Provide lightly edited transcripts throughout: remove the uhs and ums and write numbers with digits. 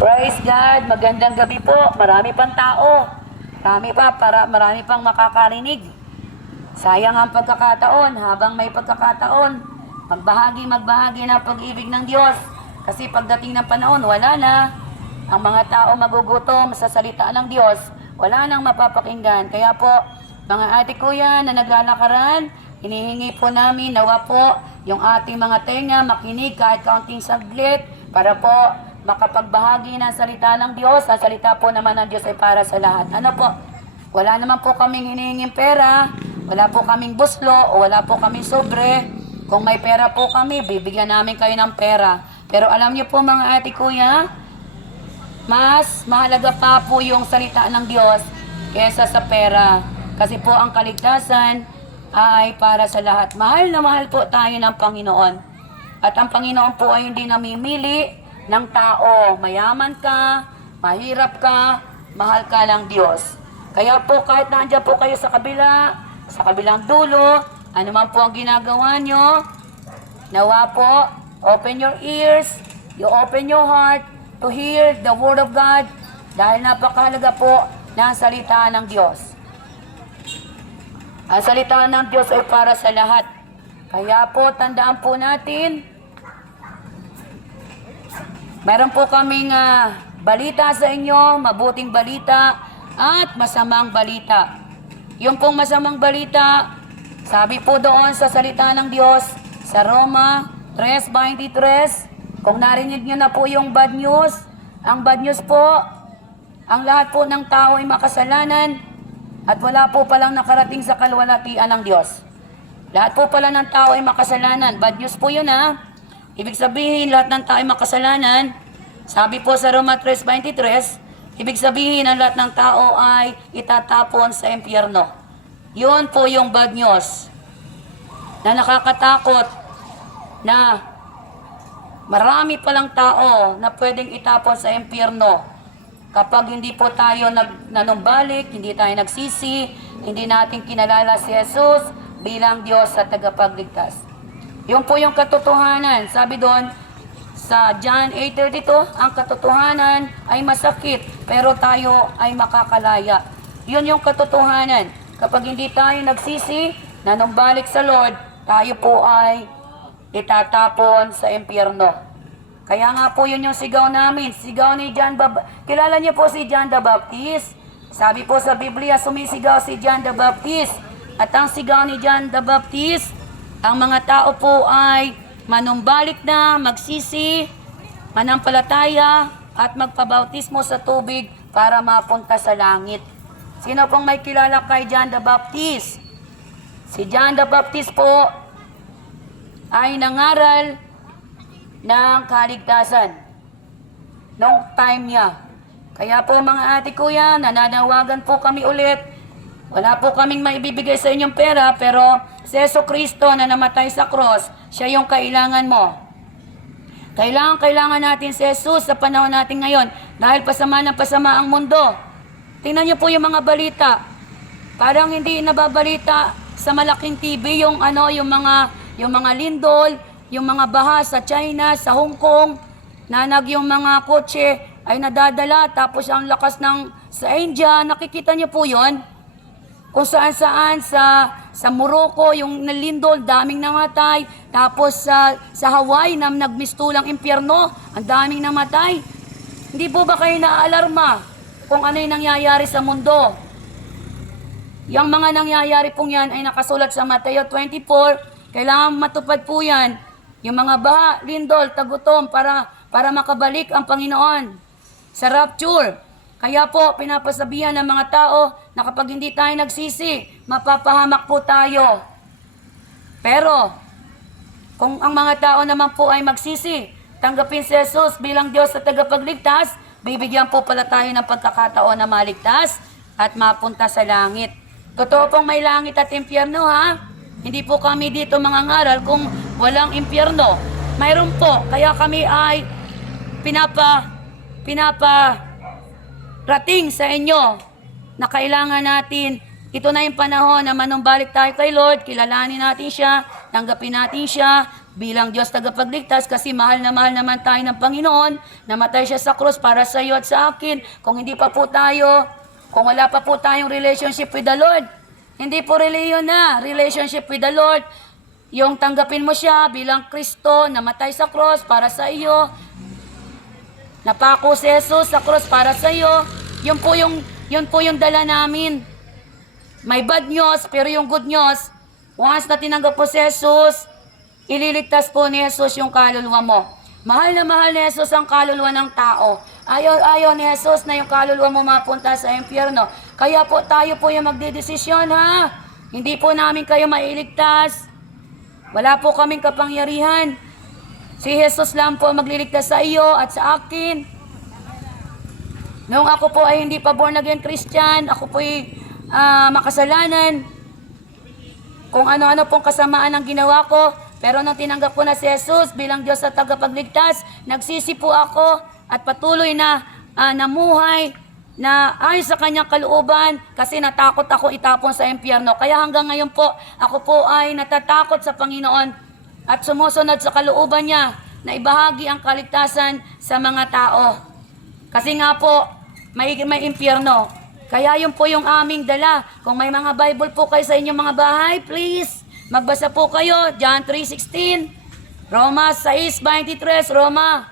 Praise God, magandang gabi po. Marami pang tao. Marami pang makakarinig. Sayang ang pagkakataon, habang may pagkakataon, magbahagi ng pag-ibig ng Diyos. Kasi pagdating ng panahon, wala na. Ang mga tao magugutom sa salita ng Diyos. Wala nang mapapakinggan. Kaya po, mga ate kuya na naglalakaran, hinihingi po namin, nawa po, yung ating mga tenga makinig kahit kaunting saglit para po makapagbahagi ng salita ng Diyos. Ang salita po naman ng Diyos ay para sa lahat. Ano po? Wala naman po kaming hinihinging pera, wala po kaming buslo, o wala po kaming sobre. Kung may pera po kami, bibigyan namin kayo ng pera. Pero alam niyo po mga ate kuya, mas mahalaga pa po yung salita ng Diyos kesa sa pera. Kasi po ang kaligtasan ay para sa lahat. Mahal na mahal po tayo ng Panginoon. At ang Panginoon po ay hindi namimili ng tao. Mayaman ka, mahirap ka, mahal ka ng Diyos. Kaya po kahit nandiyan po kayo sa kabilang dulo, ano man po ang ginagawa nyo, nawa po, open your ears, you open your heart to hear the Word of God dahil napakahalaga po ng salita ng Diyos. Ang salita ng Diyos ay para sa lahat. Kaya po, tandaan po natin, meron po kaming balita sa inyo, mabuting balita at masamang balita. Yung pong masamang balita, sabi po doon sa salita ng Diyos, sa Roma 3:23, kung narinig nyo na po yung bad news, ang bad news po, ang lahat po ng tao ay makasalanan at wala po palang nakarating sa kalwalhatian ng Diyos. Lahat po pala ng tao ay makasalanan. Bad news po yun Ibig sabihin, lahat ng tao ay makasalanan. Sabi po sa Roma 3:23, ibig sabihin, ang lahat ng tao ay itatapon sa impyerno. Yun po yung bad news na nakakatakot na marami palang tao na pwedeng itapon sa impyerno kapag hindi po tayo nanumbalik, hindi tayo nagsisi, hindi natin kinalala si Jesus bilang Diyos at tagapagligtas. Yun po yung katotohanan. Sabi doon sa John 8:32, ang katotohanan ay masakit, pero tayo ay makakalaya. Yun yung katotohanan. Kapag hindi tayo nagsisi, nanumbalik sa Lord, tayo po ay itatapon sa impyerno. Kaya nga po yun yung sigaw namin, sigaw ni John Kilala niyo po si John the Baptist? Sabi po sa Biblia, sumisigaw si John the Baptist. At ang sigaw ni John the Baptist, ang mga tao po ay manumbalik na, magsisi, manampalataya, at magpabautismo sa tubig para mapunta sa langit. Sino pong may kilala kay John the Baptist? Si John the Baptist po ay nangaral ng kaligtasan nung time niya. Kaya po mga ate kuya, nananawagan po kami ulit. Wala po kaming maibibigay sa inyong pera, pero si Jesucristo na namatay sa cross, siya yung kailangan mo. Kailangan natin si Jesus sa panahon natin ngayon dahil pasama ang mundo. Tingnan niyo po yung mga balita. Parang hindi nababalita sa malaking TV yung mga lindol, yung mga baha sa China, sa Hong Kong, yung mga kotse ay nadadala, tapos ang lakas sa India, nakikita niyo po yon. Kung saan sa Morocco, yung nalindol, daming namatay, tapos sa Hawaii, na nagmistulang impyerno, ang daming namatay. Hindi po ba kayo naaalarma kung ano yung nangyayari sa mundo? Yung mga nangyayari pong yan ay nakasulat sa Mateo 24, kailangan matupad po yan. Yung mga baha, lindol, tagutom para makabalik ang Panginoon sa rapture. Kaya po, pinapasabihan ng mga tao na kapag hindi tayo nagsisi, mapapahamak po tayo. Pero, kung ang mga tao naman po ay magsisi, tanggapin si Jesus bilang Diyos at tagapagligtas, bibigyan po pala tayo ng pagkakataon na maligtas at mapunta sa langit. Totoo pong may langit at impyerno Hindi po kami dito mangangaral kung walang impyerno. Mayroon po, kaya kami ay rating sa inyo na kailangan natin, ito na yung panahon na manumbalik tayo kay Lord, kilalanin natin siya, tanggapin natin siya, bilang Diyos tagapagligtas kasi mahal naman tayo ng Panginoon. Namatay siya sa krus para sa iyo at sa akin. Kung wala pa po tayong relationship with the Lord, hindi po reliyon na, relationship with the Lord. Yung tanggapin mo siya bilang Kristo, namatay sa krus para sa iyo. Napako si Jesus sa krus para sa iyo. Yun po yung dala namin. May bad news, pero yung good news, once na tinanggap po si Jesus, ililigtas po ni Jesus yung kaluluwa mo. Mahal na Jesus ang kaluluwa ng tao. Ayaw ni Jesus na yung kaluluwa mo mapunta sa impyerno. Kaya po tayo po yung magdedesisyon, ha? Hindi po namin kayo mailigtas. Wala po kaming kapangyarihan. Si Jesus lang po magliligtas sa iyo at sa akin. Noong ako po ay hindi pa born again Christian, ako po ay makasalanan. Kung ano-ano pong kasamaan ang ginawa ko, pero nung tinanggap ko na si Jesus bilang Diyos at tagapagligtas, nagsisi po ako at patuloy na namuhay na ayon sa kanyang kalooban kasi natakot ako itapon sa impyerno. Kaya hanggang ngayon po, ako po ay natatakot sa Panginoon at sumusunod sa kalooban niya na ibahagi ang kaligtasan sa mga tao. Kasi nga po, may impyerno. Kaya yun po yung aming dala. Kung may mga Bible po kayo sa inyong mga bahay, please, magbasa po kayo. John 3:16, Roma 6:23, Roma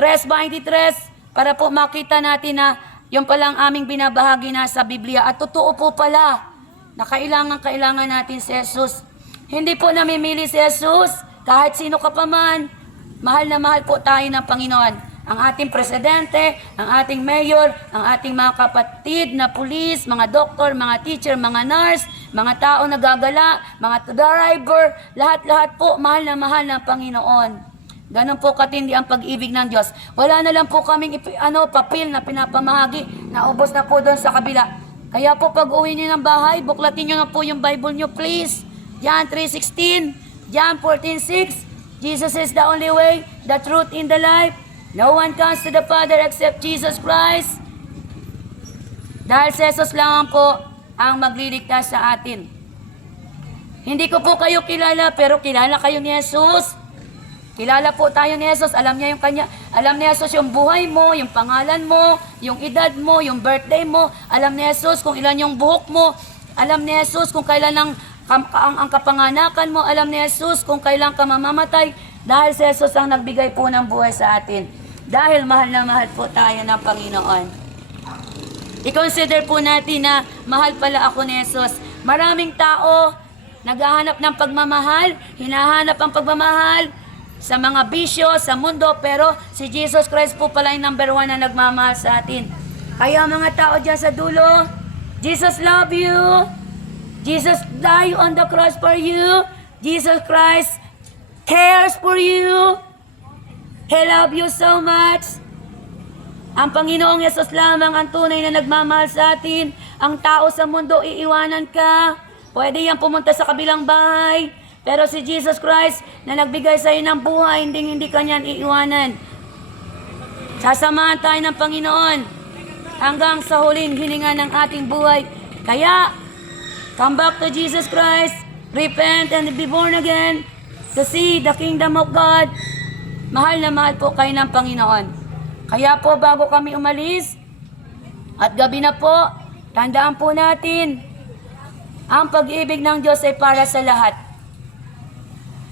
3:23, para po makita natin na yung palang aming binabahagi na sa Biblia. At totoo po pala na kailangan natin si Jesus. Hindi po namimili si Jesus, kahit sino ka pa man. Mahal na mahal po tayo ng Panginoon. Ang ating presidente, ang ating mayor, ang ating mga kapatid na pulis, mga doktor, mga teacher, mga nurse, mga tao na gagala, mga driver, lahat-lahat po mahal ng Panginoon. Ganon po katindi ang pag-ibig ng Diyos. Wala na lang po kaming papel na pinapamahagi, naubos na po doon sa kabila. Kaya po pag uwi niyo ng bahay, buklatin niyo na po yung Bible niyo, please. John 3:16, John 14:6, Jesus is the only way, the truth, and the life. No one comes to the Father except Jesus Christ. Dahil si Jesus lang po ang magliligtas sa atin. Hindi ko po kayo kilala, pero kilala kayo ni Jesus. Kilala po tayo ni Jesus. Alam niya yung kanya. Alam ni Jesus yung buhay mo, yung pangalan mo, yung edad mo, yung birthday mo. Alam ni Jesus kung ilan yung buhok mo. Alam ni Jesus kung kailan ang kapanganakan mo. Alam ni Jesus kung kailan ka mamamatay. Dahil si Jesus ang nagbigay po ng buhay sa atin. Dahil mahal na mahal po tayo ng Panginoon. I-consider po natin na mahal pala ako ni Jesus. Maraming tao naghahanap ng pagmamahal, hinahanap ang pagmamahal sa mga bisyo, sa mundo, pero si Jesus Christ po pala yung number 1 na nagmamahal sa atin. Kaya mga tao dyan sa dulo, Jesus love you. Jesus died on the cross for you. Jesus Christ cares for you. He love you so much. Ang Panginoong Yesus lamang ang tunay na nagmamahal sa atin. Ang tao sa mundo, iiwanan ka. Pwede yan pumunta sa kabilang bahay. Pero si Jesus Christ na nagbigay sa iyo ng buhay, hindi ka niyan iiwanan. Sasamahan tayo ng Panginoon hanggang sa huling hininga ng ating buhay. Kaya, come back to Jesus Christ. Repent and be born again to see the kingdom of God. Mahal na mahal po kayo ng Panginoon. Kaya po bago kami umalis, at gabi na po, tandaan po natin, ang pag-ibig ng Diyos ay para sa lahat.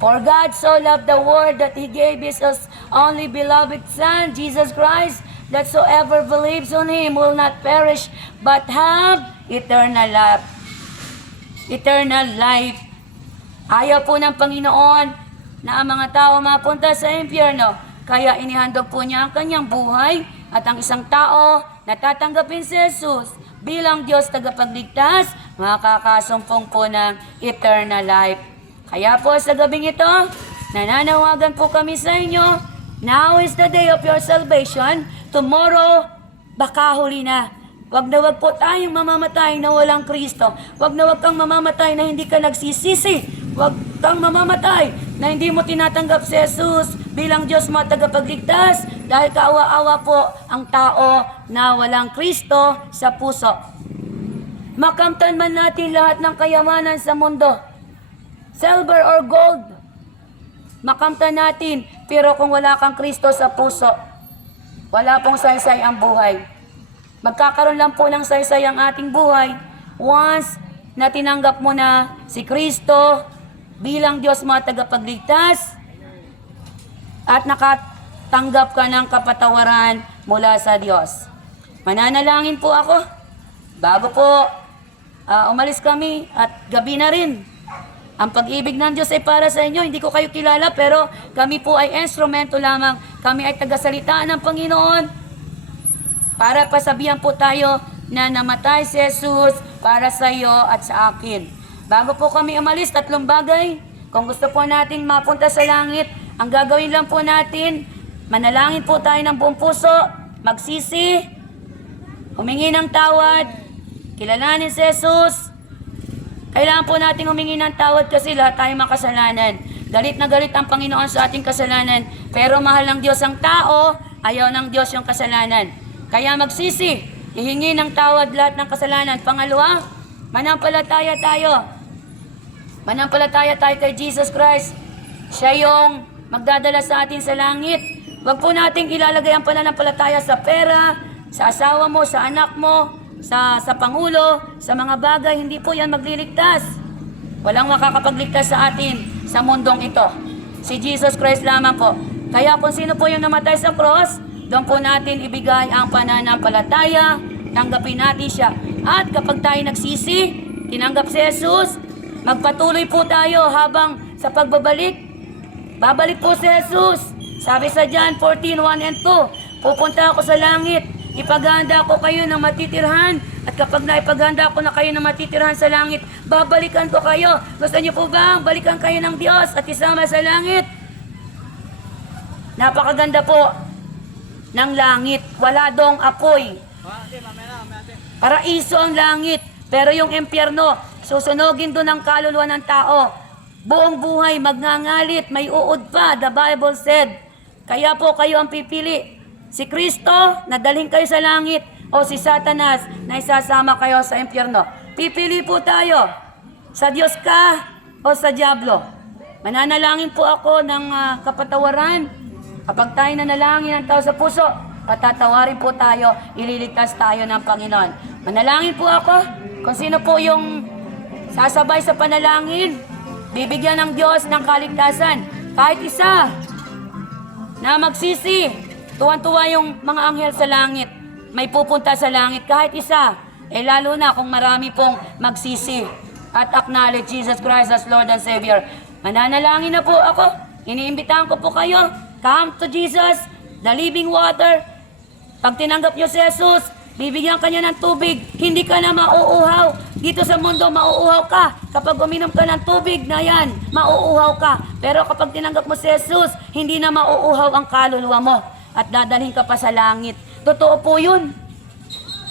For God so loved the world that He gave His only beloved Son, Jesus Christ, that whosoever believes on Him will not perish, but have eternal life. Eternal life. Ayaw po ng Panginoon na ang mga tao mapunta sa impyerno. Kaya inihandog po niya ang kanyang buhay at ang isang tao na tatanggapin si Jesus bilang Diyos tagapagligtas, makakasumpong po ng eternal life. Kaya po sa gabing ito, nananawagan po kami sa inyo, now is the day of your salvation, tomorrow, baka huli na. Wag na wag po tayong mamamatay na walang Kristo. Wag na wag kang mamamatay na hindi ka nagsisisi. Wag kang mamamatay na hindi mo tinatanggap si Jesus bilang Diyos mo tagapagligtas dahil kaawa-awa po ang tao na walang Kristo sa puso. Makamtan man natin lahat ng kayamanan sa mundo, silver or gold, makamtan natin. Pero kung wala kang Kristo sa puso, wala pong saysay ang buhay. Magkakaroon lang po ng saysay ang ating buhay once na tinanggap mo na si Kristo bilang Diyos mo at tagapagligtas at nakatanggap ka ng kapatawaran mula sa Diyos. Mananalangin po ako bago po umalis kami at gabi na rin. Ang pag-ibig ng Diyos ay para sa inyo. Hindi ko kayo kilala pero kami po ay instrumento lamang. Kami ay tagasalitaan ng Panginoon para pasabihan po tayo na namatay si Jesus para sa iyo at sa akin. Bago po kami umalis, 3 bagay. Kung gusto po nating mapunta sa langit, ang gagawin lang po natin, manalangin po tayo ng buong puso, magsisi, humingi ng tawad, kilalanin si Jesus. Kailangan po natin humingi ng tawad kasi lahat tayo makasalanan. Galit na galit ang Panginoon sa ating kasalanan. Pero mahal ng Diyos ang tao, ayaw ng Diyos yung kasalanan. Kaya magsisi, ihingi ng tawad lahat ng kasalanan. Pangalawa, manampalataya tayo. Manampalataya tayo kay Jesus Christ. Siya yung magdadala sa atin sa langit. Huwag po nating ilalagay ang pananampalataya sa pera, sa asawa mo, sa anak mo, sa Pangulo, sa mga bagay. Hindi po yan magliligtas. Walang makakapagligtas sa atin sa mundong ito. Si Jesus Christ lamang po. Kaya kung sino po yung namatay sa cross, doon po natin ibigay ang pananampalataya, tanggapin natin siya. At kapag tayo nagsisi, tinanggap si Jesus, magpatuloy po tayo habang sa pagbabalik. Babalik po si Jesus. Sabi sa John 14:1 and 2, pupunta ako sa langit, ipaghahanda ko kayo ng matitirhan. At kapag naipaghanda ko na kayo ng matitirhan sa langit, babalikan ko kayo. Gusto niyo po ba balikan kayo ng Diyos at isama sa langit? Napakaganda po ng langit. Wala dong apoy. Paraiso ang langit. Pero yung impyerno, susunogin doon ang kaluluwa ng tao. Buong buhay, magngangalit, may uod pa. The Bible said. Kaya po kayo ang pipili. Si Kristo, na dalhin kayo sa langit, o si Satanas, na isasama kayo sa impyerno. Pipili po tayo. Sa Diyos ka o sa Diablo. Mananalangin po ako ng kapatawaran. Kapag tayo nanalangin ng tao sa puso, patatawarin po tayo, ililigtas tayo ng Panginoon. Manalangin po ako. Kung sino po yung sasabay sa panalangin, bibigyan ng Diyos ng kaligtasan. Kahit isa na magsisi, tuwan-tuwa yung mga anghel sa langit. May pupunta sa langit kahit isa. Lalo na kung marami pong magsisi at acknowledge Jesus Christ as Lord and Savior. Mananalangin na po ako. Iniimbitahan ko po kayo. Come to Jesus, the living water. Pag tinanggap nyo si Jesus, bibigyan ka niya ng tubig. Hindi ka na mauuhaw. Dito sa mundo, mauuhaw ka. Kapag uminom ka ng tubig na yan, mauuhaw ka. Pero kapag tinanggap mo si Jesus, hindi na mauuhaw ang kaluluwa mo. At dadalhin ka pa sa langit. Totoo po yun.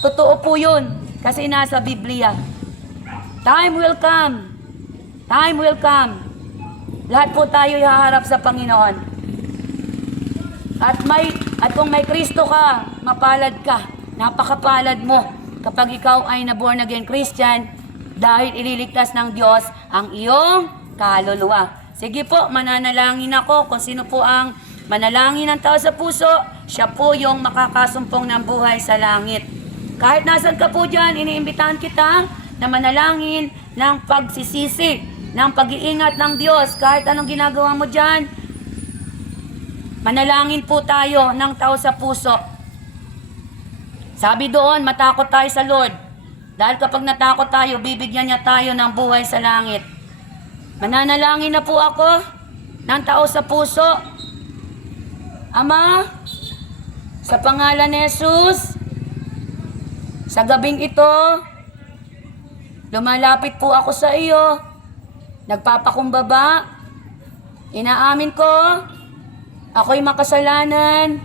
Totoo po yun. Kasi nasa Biblia. Time will come. Time will come. Lahat po tayo ihaharap sa Panginoon. At kung may Kristo ka, mapalad ka. Napakapalad mo kapag ikaw ay na-born again Christian dahil ililigtas ng Diyos ang iyong kaluluwa. Sige po, mananalangin ako kung sino po ang manalangin ng tao sa puso, siya po yung makakasumpong ng buhay sa langit. Kahit nasan ka po dyan, iniimbitahan kita na manalangin ng pagsisisi, ng pag-iingat ng Diyos. Kahit anong ginagawa mo dyan, manalangin po tayo ng tao sa puso. Sabi doon, matakot tayo sa Lord. Dahil kapag natakot tayo, bibigyan niya tayo ng buhay sa langit. Mananalangin na po ako ng tao sa puso. Ama, sa pangalan ni Jesus, sa gabing ito, lumalapit po ako sa iyo, nagpapakumbaba, inaamin ko, ako'y makasalanan,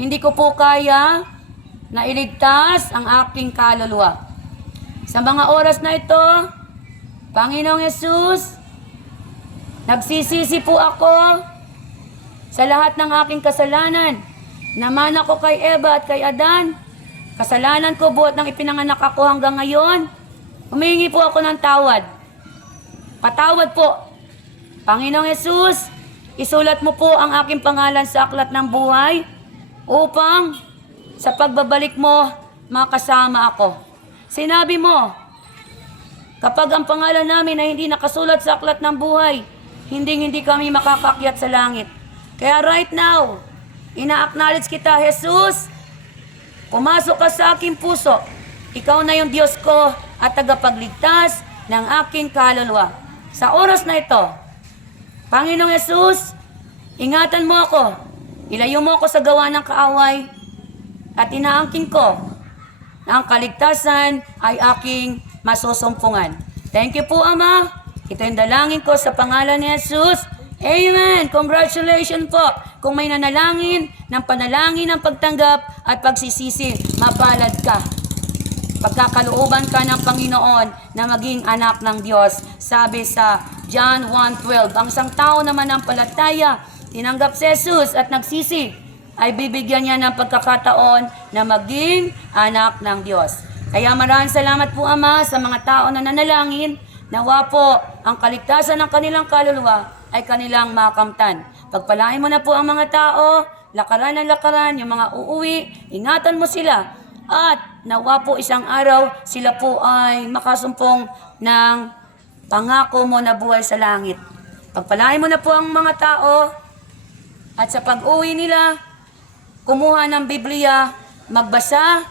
hindi ko po kaya na iligtas ang aking kaluluwa. Sa mga oras na ito, Panginoong Jesus, nagsisisi po ako sa lahat ng aking kasalanan. Naman ako kay Eva at kay Adan. Kasalanan ko buhat nang ipinanganak ako hanggang ngayon. Humingi po ako ng tawad. Patawad po. Panginoong Jesus, isulat mo po ang aking pangalan sa aklat ng buhay upang sa pagbabalik mo, makasama ako. Sinabi mo, kapag ang pangalan namin ay hindi nakasulat sa aklat ng buhay, hindi kami makakakyat sa langit. Kaya right now, ina-acknowledge kita, Jesus, pumasok ka sa aking puso. Ikaw na yung Diyos ko at tagapagligtas ng aking kaluluwa. Sa oras na ito, Panginoong Jesus, ingatan mo ako. Ilayo mo ako sa gawa ng kaaway at inaangking ko na ang kaligtasan ay aking masusumpungan. Thank you po, Ama. Ito yung dalangin ko sa pangalan ni Jesus. Amen! Congratulations po! Kung may nanalangin ng panalangin ng pagtanggap at pagsisisi, mapalad ka. Pagkakalooban ka ng Panginoon na maging anak ng Diyos. Sabi sa John 1:12, ang isang tao naman ng palataya, tinanggap si Jesus at nagsisi, ay bibigyan niya ng pagkakataon na maging anak ng Diyos. Kaya maraming salamat po, Ama, sa mga tao na nanalangin. Nawa po ang kaligtasan ng kanilang kaluluwa ay kanilang makamtan. Pagpalain mo na po ang mga tao, lakaran ng lakaran, yung mga uuwi, ingatan mo sila. At nawa po isang araw, sila po ay makasumpong ng pangako mo na buhay sa langit. Pagpalain mo na po ang mga tao at sa pag-uwi nila, kumuha ng Biblia, magbasa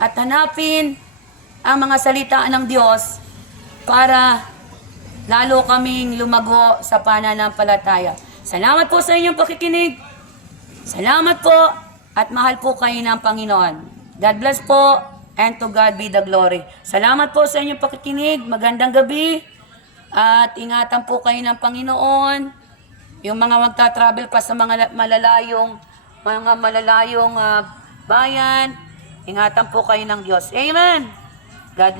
at hanapin ang mga salita ng Diyos para lalo kaming lumago sa pananampalataya. Salamat po sa inyong pakikinig. Salamat po at mahal po kayo ng Panginoon. God bless po and to God be the glory. Salamat po sa inyong pakikinig. Magandang gabi at ingatan po kayo ng Panginoon. Yung mga magta-travel pa sa mga malalayong bayan, ingatan po kayo ng Diyos. Amen!